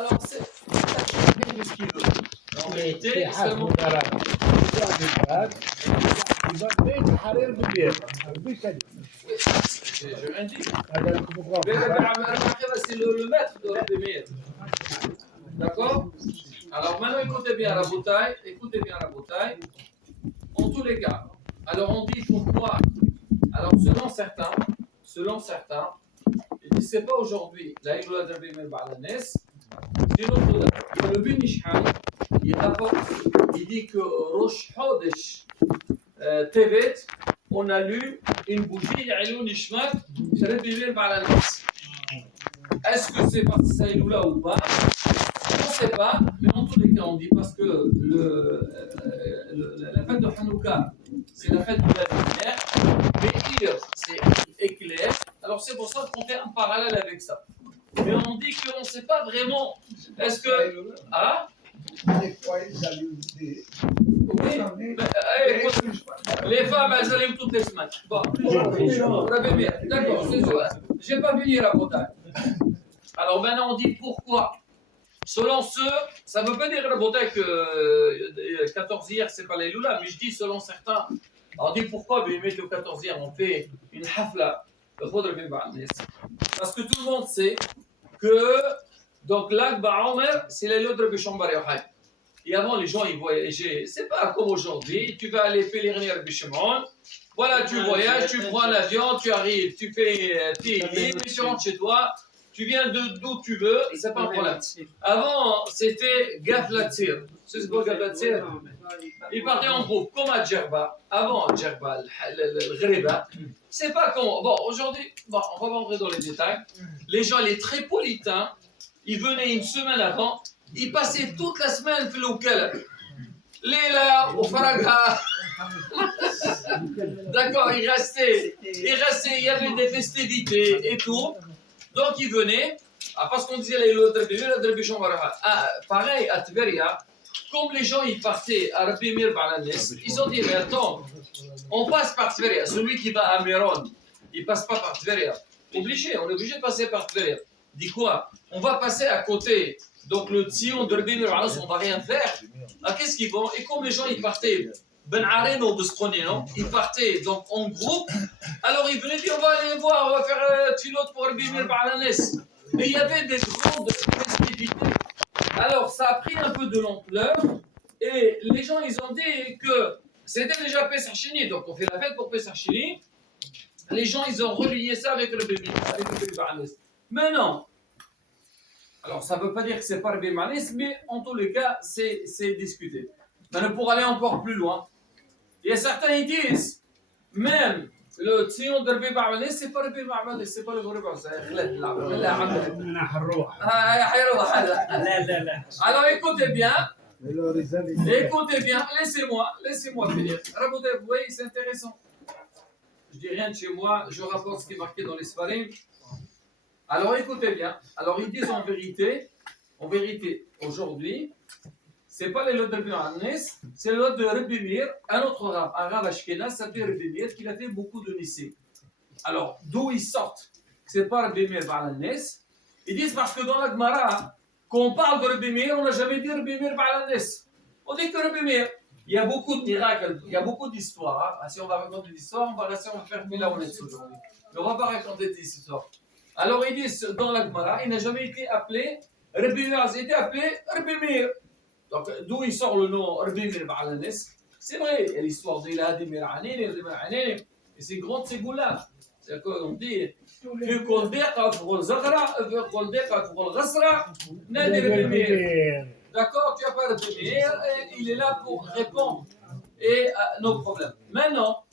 Alors, c'est chacun de ce qu'il veut. En réalité, seulement. J'ai rien dit. C'est le maître de Rabbi Meir. D'accord? Alors maintenant, écoutez bien la bouteille. En tous les cas, alors on dit pourquoi. Alors selon certains, ils disent c'est pas aujourd'hui. La Iloula de Rabbi Meir Ba'alanes, c'est une autre date. Le Ben Ishhan, il rapporte, il dit que Rosh Chodesh Tevet, on a lu une bougie Ya'ilou Nishmat Rabbi Meir Ba'alanes. Est-ce que c'est parce que c'est Iloula ou pas? On ne sait pas, mais en tous les cas, on dit parce que la fête de Hanouka, c'est la fête de la lumière, mais hier, c'est éclair. Alors c'est pour ça qu'on fait un parallèle avec ça. Mais on dit qu'on ne sait pas vraiment. Est-ce que. Ah? Oui. Les femmes, elles allument toutes les semaines. Bon, Rabbi Meir, d'accord, c'est sûr. Je n'ai pas fini la bouteille. Alors maintenant, on dit pourquoi. Selon ceux, ça ne veut pas dire que 14 hier, c'est pas les Lula, mais je dis selon certains. On dit pourquoi, mais le 14 hier, on fait une hafla. Parce que tout le monde sait que donc l'Akba Omer, c'est les Lodre Bishombar Yochai. Et avant, les gens, ils voyageaient. C'est pas comme aujourd'hui. Tu vas aller pèleriner à Bishomon. Voilà, tu voyages, tu prends l'avion, tu arrives, tu fais tes îles, tu rentres chez toi. Tu viens d'où tu veux, c'est pas un problème. Avant, c'était Gaflatir. C'est quoi Gaflatir? Ils partaient en groupe, comme à Djerba. Avant Djerba, le Ghriba. C'est pas comment. Bon, aujourd'hui, bon, on va rentrer dans les détails. Les gens, les Tripolitains, ils venaient une semaine avant, ils passaient toute la semaine local. Léla, au Faraga. D'accord, il restait, il y avait des festivités et tout. Donc ils venaient, parce qu'on disait pareil à Tveria, comme les gens ils partaient à Rabbi Meir Ba'alanes, ils ont dit mais attends, on passe par Tveria, celui qui va à Méron, il passe pas par Tveria. On est obligé de passer par Tveria. Dit quoi? On va passer à côté, donc le Tzion de Rabbi Meir Ba'alanes, on va rien faire. Ah, qu'est-ce qu'ils font? Et comme les gens ils partaient, Ben Areno de Stronino, ils partaient donc en groupe. Alors ils venaient dire on va aller voir, on va faire Tfilot pour Rabbi Meir Ba'alanes. Et il y avait des grandes festivités. Alors ça a pris un peu de l'ampleur. Et les gens ils ont dit que c'était déjà Pesach Sheni, donc on fait la fête pour Pesach Sheni. Les gens ils ont relié ça avec Rabbi Meir Ba'alanes. Mais non. Alors ça ne veut pas dire que c'est pas Rabbi Meir Ba'alanes, mais en tous les cas c'est discuté. Maintenant pour aller encore plus loin. Il y a certains qui disent, même le Tzion de Rabbi Ba'alanes, c'est pas Rabbi Ba'alanes, c'est pas le vrai Ba'alanes, c'est alors écoutez bien, laissez-moi finir. Vous voyez, c'est intéressant. Je dis rien de chez moi, je rapporte ce qui est marqué dans les Sfarim. Alors écoutez bien, alors ils disent en vérité, aujourd'hui, c'est pas les lots de Rabbi Ba'alanes, c'est le lot de Rabbi Meir, un autre rab, un rab Ashkenaz, s'appelait Rabbi Meir, qui a fait beaucoup de nissim. Alors, d'où ils sortent? C'est pas Rabbi Meir Ba'alanes. Ils disent parce que dans la Gemara, quand on parle de Rabbi Meir, on n'a jamais dit Rabbi Meir Ba'alanes. On dit que Rabbi Meir. Il y a beaucoup de miracles, il y a beaucoup d'histoires. Hein. Si on va raconter des histoires, on va faire là où on est aujourd'hui. Mais on va pas raconter des histoires. Alors, ils disent dans la Gemara, il n'a jamais été appelé Rabbi Meir, il a été appelé Rabbi Meir. Donc, d'où il sort le nom Rabbi Meir Ba'alanes? C'est vrai, il y a l'histoire de Rabbi Meir Ba'alanes, et c'est une grande ségoula. C'est qu'on dit que d'accord, tu n'as pas Rabbi Meir, et il est là pour répondre à nos problèmes. Maintenant,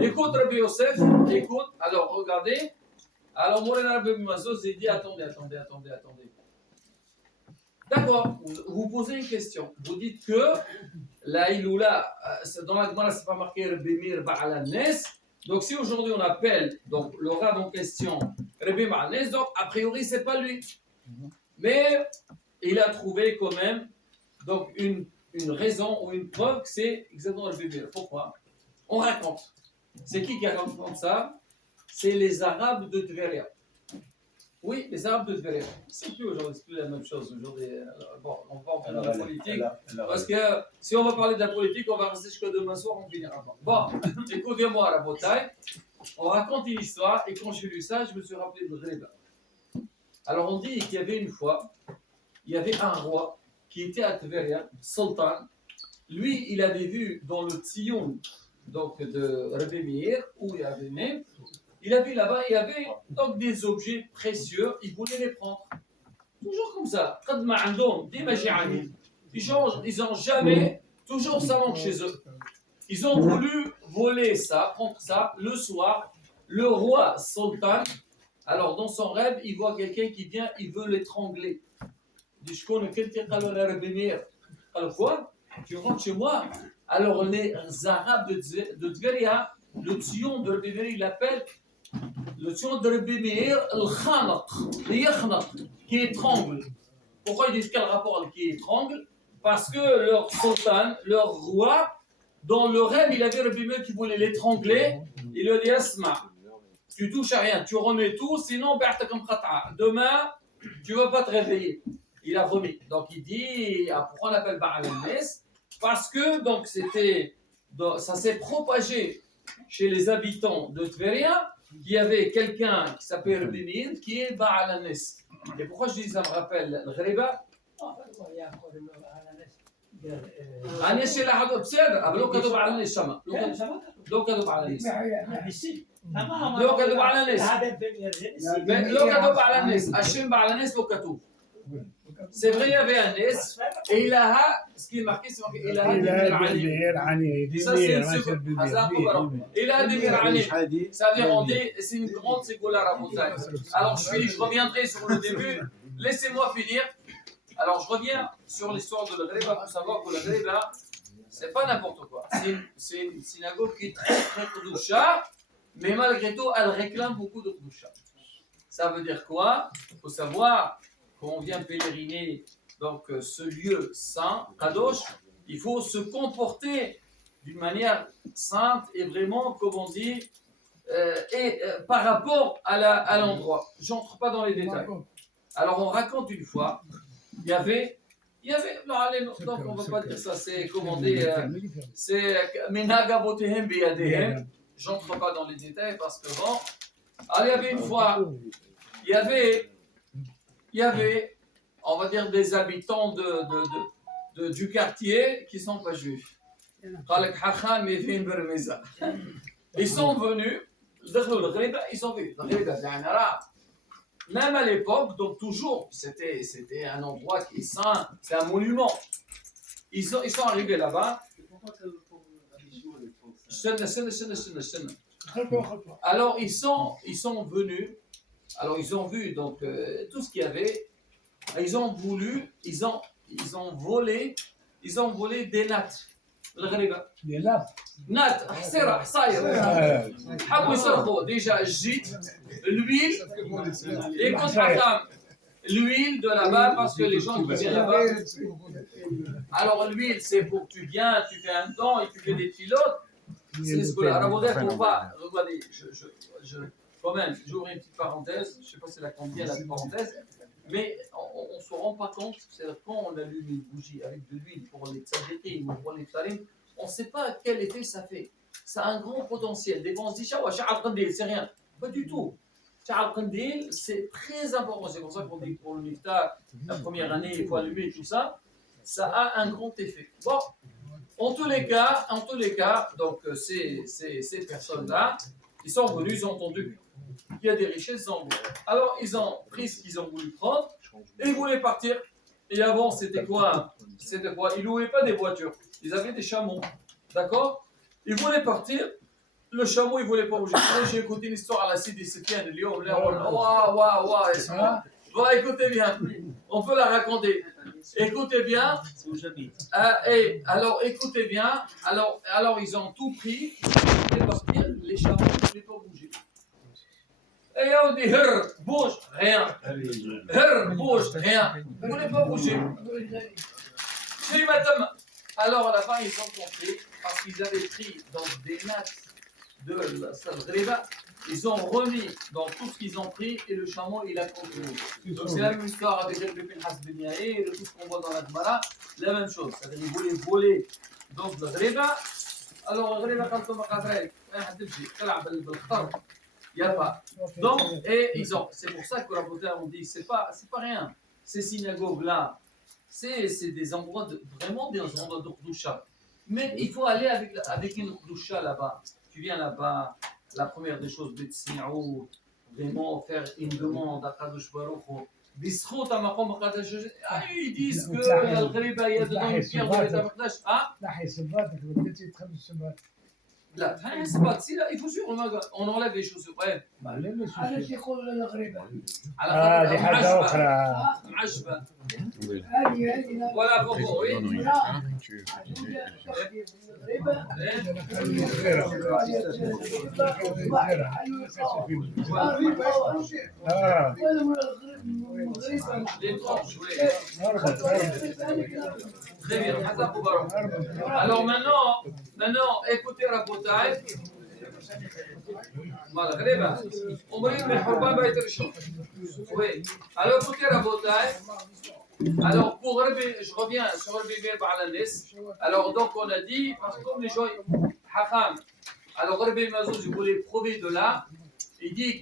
écoute Rabbi Yosef, écoute, alors regardez. Alors, Moulana Rabbi Mazouz, il dit attendez. D'accord, vous posez une question. Vous dites que la Iloula, dans la Gemara, c'est pas marqué Rabbi Meir Ba'alanes. Donc, si aujourd'hui on appelle donc, le rab en question Rabbi Ba'alanes, donc a priori, c'est pas lui. Mais il a trouvé quand même donc, une raison ou une preuve que c'est exactement Rabbi Meir. Pourquoi? On raconte. C'est qui raconte ça? C'est les Arabes de Tveria. Oui, les Arabes de Tveria. C'est plus aujourd'hui, c'est plus la même chose aujourd'hui. Bon, on va en parler de la politique. Parce que si on va parler de la politique, on va rester jusqu'à demain soir, on finira pas. Bon, écoutez-moi, la bataille. On raconte une histoire, et quand j'ai lu ça, je me suis rappelé de Ghriba. Alors on dit qu'il y avait une fois, il y avait un roi qui était à Tveria, Sultan. Lui, il avait vu dans le Tzion donc de Rabbi Meir, où il y avait même, il a vu là-bas, il y avait donc des objets précieux, il voulait les prendre. Toujours comme ça. Ils n'ont jamais, toujours ça manque chez eux. Ils ont voulu voler ça, prendre ça, le soir, le roi Sultan, alors dans son rêve, il voit quelqu'un qui vient, il veut l'étrangler. Il dit, je connais quelqu'un qui a Rabbi Meir. Alors quoi? Tu rentres chez moi? Alors les Arabes de Tveria, le Tzion de Rabbi Meir, il l'appelle le Tzion de Rabbi Meir, le Khanaq, le Yakhnaq, qui étrangle. Pourquoi ils disent quel rapport qui étrangle? Parce que leur sultan, leur roi, dans le rêve, il avait Rabbi Meir qui voulait l'étrangler. Il lui dit, Asma, tu touches à rien, tu remets tout, sinon, demain, tu ne vas pas te réveiller. Il a vomi. Donc il dit, pourquoi on appelle Baal al-Nes? Parce que donc ça s'est propagé chez les habitants de Tveria, qu'il y avait quelqu'un qui s'appelle Rabbi Meir, qui est Baal al-Nes. Et pourquoi je dis ça me rappelle le Ghriba? الناس اللي حضروا بسادة لو كذب على الناس شمع لو كذب على الناس لو كذب على الناس لو كذب على الناس الشم على الناس لو كتب. C'est vrai, il y avait un S, et il a, ce qui est marqué, c'est marqué, il a Demir Ali. Ça, c'est une il a Demir Ali. Ça veut dire, c'est une grande ségola rabotaille. Alors, je reviendrai sur le début. Laissez-moi finir. Alors, je reviens sur l'histoire de la Ghriba pour savoir que la Ghriba, c'est pas n'importe quoi. C'est une synagogue qui est très, très Kedusha, mais malgré tout, elle réclame beaucoup de Kedusha. Ça veut dire quoi? Il faut savoir, quand on vient pèleriner donc, ce lieu saint, Kadosh, il faut se comporter d'une manière sainte et vraiment, comme on dit, par rapport à l'endroit. J'entre pas dans les détails. Alors, on raconte une fois, il y avait non, allez, donc on ne va pas dire ça, c'est commandé, c'est Menaga Botehem Beyadehem. J'entre pas dans les détails parce que bon, alors, il y avait une fois, il y avait, on va dire, des habitants du quartier qui ne sont pas juifs. Ils sont venus, ils sont venus. Même à l'époque, donc toujours, c'était un endroit qui est saint, c'est un monument. Ils sont arrivés là-bas. Alors ils sont venus. Alors ils ont vu donc tout ce qu'il y avait. Ils ont volé des nattes. des nattes. نات حصيره حصاير حبوا يسرقوا ديجا الجيت l'huile écoute madame l'huile de là-bas parce que les gens qui viennent là-bas alors l'huile c'est pour que tu viens tu fais un temps et tu fais des pilotes c'est ce que la Raboudère pour pas regardez quand même j'ouvre une petite parenthèse je sais pas si c'est la combien la parenthèse mais on se rend pas compte c'est quand on allume une bougie avec de l'huile pour les tzaddikim ou pour les tzalim. On ne sait pas quel effet ça fait. Ça a un grand potentiel. Des fois, on se dit, Sha'al Qandil, c'est rien. Pas du tout. Sha'al Qandil, c'est très important. C'est pour ça qu'on dit que pour le Niftar, la première année, il faut allumer tout ça. Ça a un grand effet. Bon, en tous les cas, donc ces personnes-là, ils sont venus, ils ont entendu qu'il y a des richesses en bois. Alors, ils ont pris ce qu'ils ont voulu prendre et ils voulaient partir. Et avant, c'était quoi? Ils louaient pas des voitures. Ils avaient des chameaux. D'accord? Ils voulaient partir. Le chameau, il ne voulait pas bouger. J'ai écouté l'histoire à la Sidi Setienne. Waouh, écoutez bien. On peut la raconter. Écoutez bien. Alors, écoutez bien. Alors, ils ont tout pris. Ils voulaient partir. Les chameaux ne voulaient pas bouger. Et on dit, bouge, rien. Bouge, rien. Vous ne voulez pas bouger. Je dis, madame. Alors, à la fin, ils ont compris, parce qu'ils avaient pris donc, des nattes de la Ghriba, ils ont remis dans tout ce qu'ils ont pris et le chameau il a continué. Donc c'est la même histoire avec Rabbi Pinhas Ben Yair et tout ce qu'on voit dans la Gemara, la même chose. C'est-à-dire qu'ils voulaient voler donc le Ghriba. Alors le Ghriba quand on va cadrer, il n'y a pas. Donc, et ils ont, c'est pour ça que la beauté on dit, c'est pas rien. Ces synagogues là, c'est des endroits vraiment des endroits de Kdusha. Mais il faut aller avec une Kdusha là-bas. Tu viens là-bas, la première des choses, vraiment faire une demande à Kadosh Baruch Hu. Ils disent que le Ghriba, il y a dedans une pierre dans les Tabakdash. Ah? لا هاي سبات سيلا يفوزوا on enlève les chaussures ouais علاش يقولوا لنا غريبه؟ على دي حاجة أخرى. معجبه هذه ولا فوق وي Très bien. Alors maintenant, écoutez Rabotai. Voilà, Gréba. On va dire, mais Horban va être chaud. Oui. Alors écoutez Rabotai. Alors je reviens sur Rabbi Meir Ba'alanis. Alors donc on a dit, parce que comme les gens, Hacham. Alors Rabbi Mazouz, il voulait prouver de là. Il dit,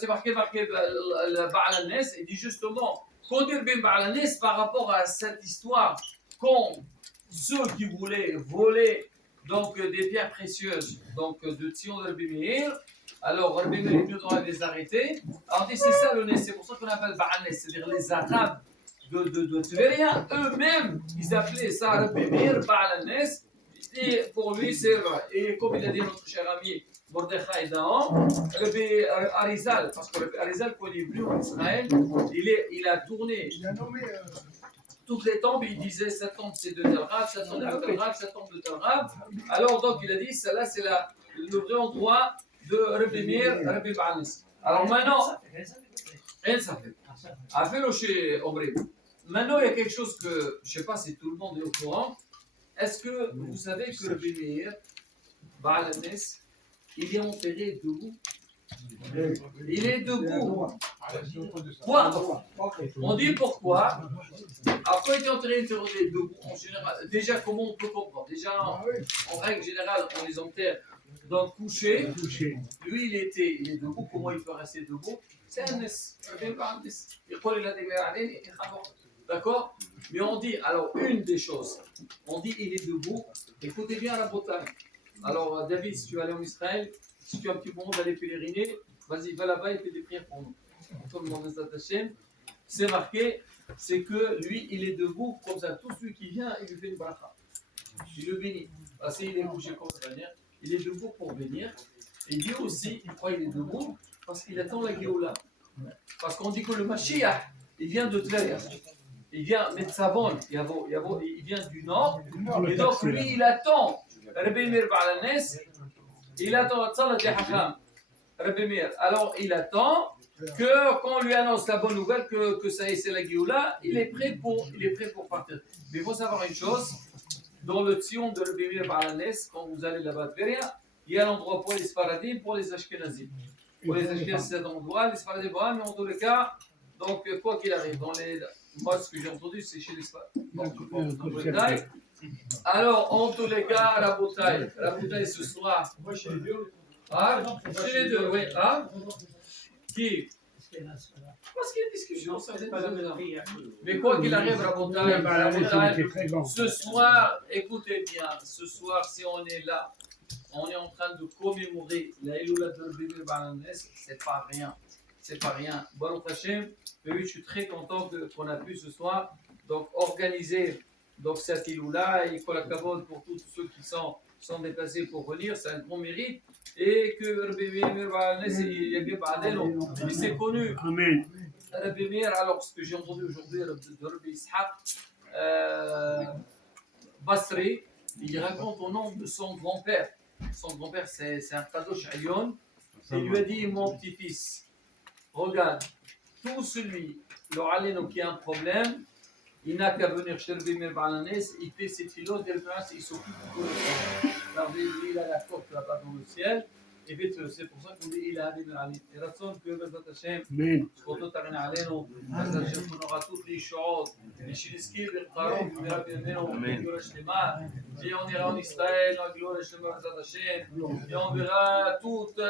c'est marqué le Ba'alanis. Il dit justement, qu'on dit Rabbi Ba'alanis par rapport à cette histoire. Quand ceux qui voulaient voler donc des pierres précieuses donc de Tzion de Rabbi Meir, alors Rabbi Meir nous doit les arrêter. Alors c'est ça le nez, c'est pour ça qu'on appelle Ba'al, c'est-à-dire les Arabes de Tveria, eux-mêmes, ils appelaient ça Rabbi Meir Ba'al Nes, et pour lui c'est vrai. Et comme il a dit notre cher ami Mordechai Dahan, Rabbi Arizal, parce que Rabbi Arizal, quand il est venu en Israël, il a tourné. Toutes les tombes, il disait cette tombe c'est de tel rab, cette tombe de tel rab, cette tombe de tel rab. Alors donc il a dit, celle-là c'est le vrai endroit de Rabbi Meir, Rabbi Ba'anis. Alors maintenant, elle ça fait. Affaire chez Omri. Maintenant il y a quelque chose que, je ne sais pas si tout le monde est au courant. Est-ce que vous savez que Rabbi Meir, Ba'anis, il est enterré debout? Il est debout. Quoi? On dit pourquoi? Après, il est enterré debout. En général, déjà, comment on peut comprendre? Déjà, en règle générale, on les enterre dans le coucher. Lui, il est debout. Comment il peut rester debout? C'est un nes. D'accord? Mais on dit, alors, une des choses, on dit il est debout. Écoutez bien la botane. Alors, David, si tu vas aller en Israël, si tu as un petit moment d'aller pèleriner, vas-y, va là-bas et fais des prières pour nous. Comme dans les chaîne, c'est marqué, c'est que lui, il est debout, comme ça, tout celui qui vient, il lui fait une bracha. Il le bénit. Parce qu'il est couché comme ça, il est debout pour bénir. Et Dieu aussi, il croit qu'il est debout, parce qu'il attend la Géoula. Parce qu'on dit que le Mashiach, il vient de Tveria. Il vient Metzavon, il vient du nord. Et donc, lui, il attend. Rabbi Meir Ba'alanes, il attend Rabbi Meir. Alors il attend que quand on lui annonce la bonne nouvelle que ça y est, c'est la Géoula, il est prêt pour partir. Mais il faut savoir une chose, dans le Tzion de Rabbi Meir Ba'alanes, quand vous allez là-bas à Tveria, il y a l'endroit pour les Sfaradim, pour les Ashkenazim. Pour les Ashkenazim, c'est cet endroit, les Sfaradim, mais en tous les cas, donc quoi qu'il arrive, moi ce que j'ai entendu, c'est chez les Sfaradim. Alors, en tous les cas, la bouteille ce soir. Moi, chez les deux. Ah, chez les deux, oui. Ah, qui? Parce qu'il y a une discussion, ça n'est pas la même. Mais quoi qu'il arrive, la bouteille, ce soir, écoutez bien, ce soir, si on est là, on est en train de commémorer la Eloula de Rabbi Meir Ba'alanes, c'est pas rien. C'est pas rien. Baruch Hashem, oui, je suis très content qu'on a pu ce soir donc organiser. Donc cette île-là, il faut la kavod pour tous ceux qui sont déplacés pour venir, c'est un grand mérite. Et que Rabbi Meir Ba'alanes, il s'est connu. Rabbi Meir, alors ce que j'ai entendu aujourd'hui de Rabbi Ishaq Basri, il raconte au nom de son grand-père. Son grand-père, c'est un Kadosh Ayon. Il lui a dit, mon petit-fils, regarde, tout celui, qui a un problème, il n'a qu'à venir chez Rabbi Meir Ba'alanes, il fait ses filotes, il s'occupe de tout le temps. Lui, il a la porte là-bas dans le ciel, c'est pour ça qu'on dit il a des mirali. Et Ratson que Bezat Hashem, Amen. זכותו תגן עלינו, בעזרת השם תנוחתות לישועות, ושנזכיר בקרוב במהרה בימינו, בגאולה שלמה, et on ira en Israël, en gloire שלמה בעזרת השם, et on verra toutes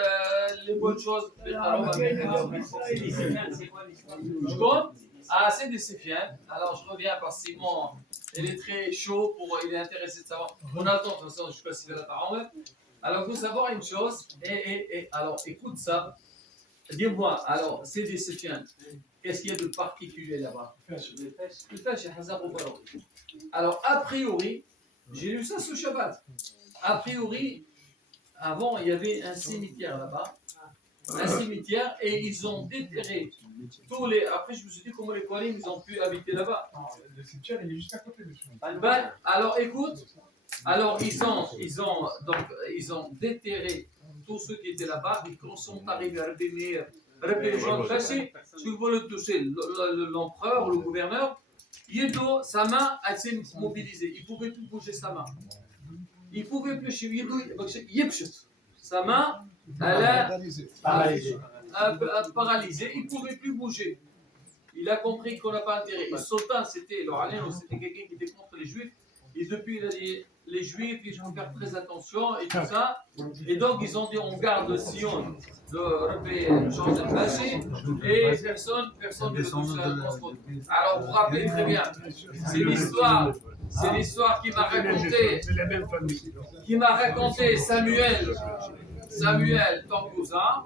les bonnes choses בקרוב Je compte. Ah, c'est des Séfiens. Alors, je reviens parce que Simon, il est très chaud, il est intéressé de savoir. On attend, de toute façon, je ne sais pas si c'est la parole. Alors, il faut savoir une chose. Alors, écoute ça. Dis-moi, alors, c'est des Séfiens. Qu'est-ce qu'il y a de particulier là-bas? Le pêche, Hazar au ballon. Alors, a priori, j'ai lu ça ce Shabbat. A priori, avant, il y avait un cimetière là-bas. Un cimetière, et ils ont déterré tous les. Après, je me suis dit comment les Kohanim ils ont pu habiter là-bas. Le cimetière, il est juste à côté de chez nous. Ben, alors écoute, alors ils ont déterré tous ceux qui étaient là-bas, et quand sont arrivés à Rabbi Jean Fassi, parce que vous le touchez, l'empereur, le gouverneur, Yedo, sa main, elle s'est mobilisée, il ne pouvait plus bouger sa main. Il ne pouvait plus, sa main, elle a paralysé, il ne pouvait plus bouger. Il a compris qu'on n'a pas intérêt. Et Sultan, c'était quelqu'un qui était contre les Juifs. Et depuis, il a dit les Juifs, ils vont faire très attention et tout ça. Et donc, ils ont dit on garde Sion de Rabbi Jean Fassi et personne ne touche à la transport. Alors, vous vous rappelez très bien, c'est l'histoire qui m'a raconté Samuel, ton cousin.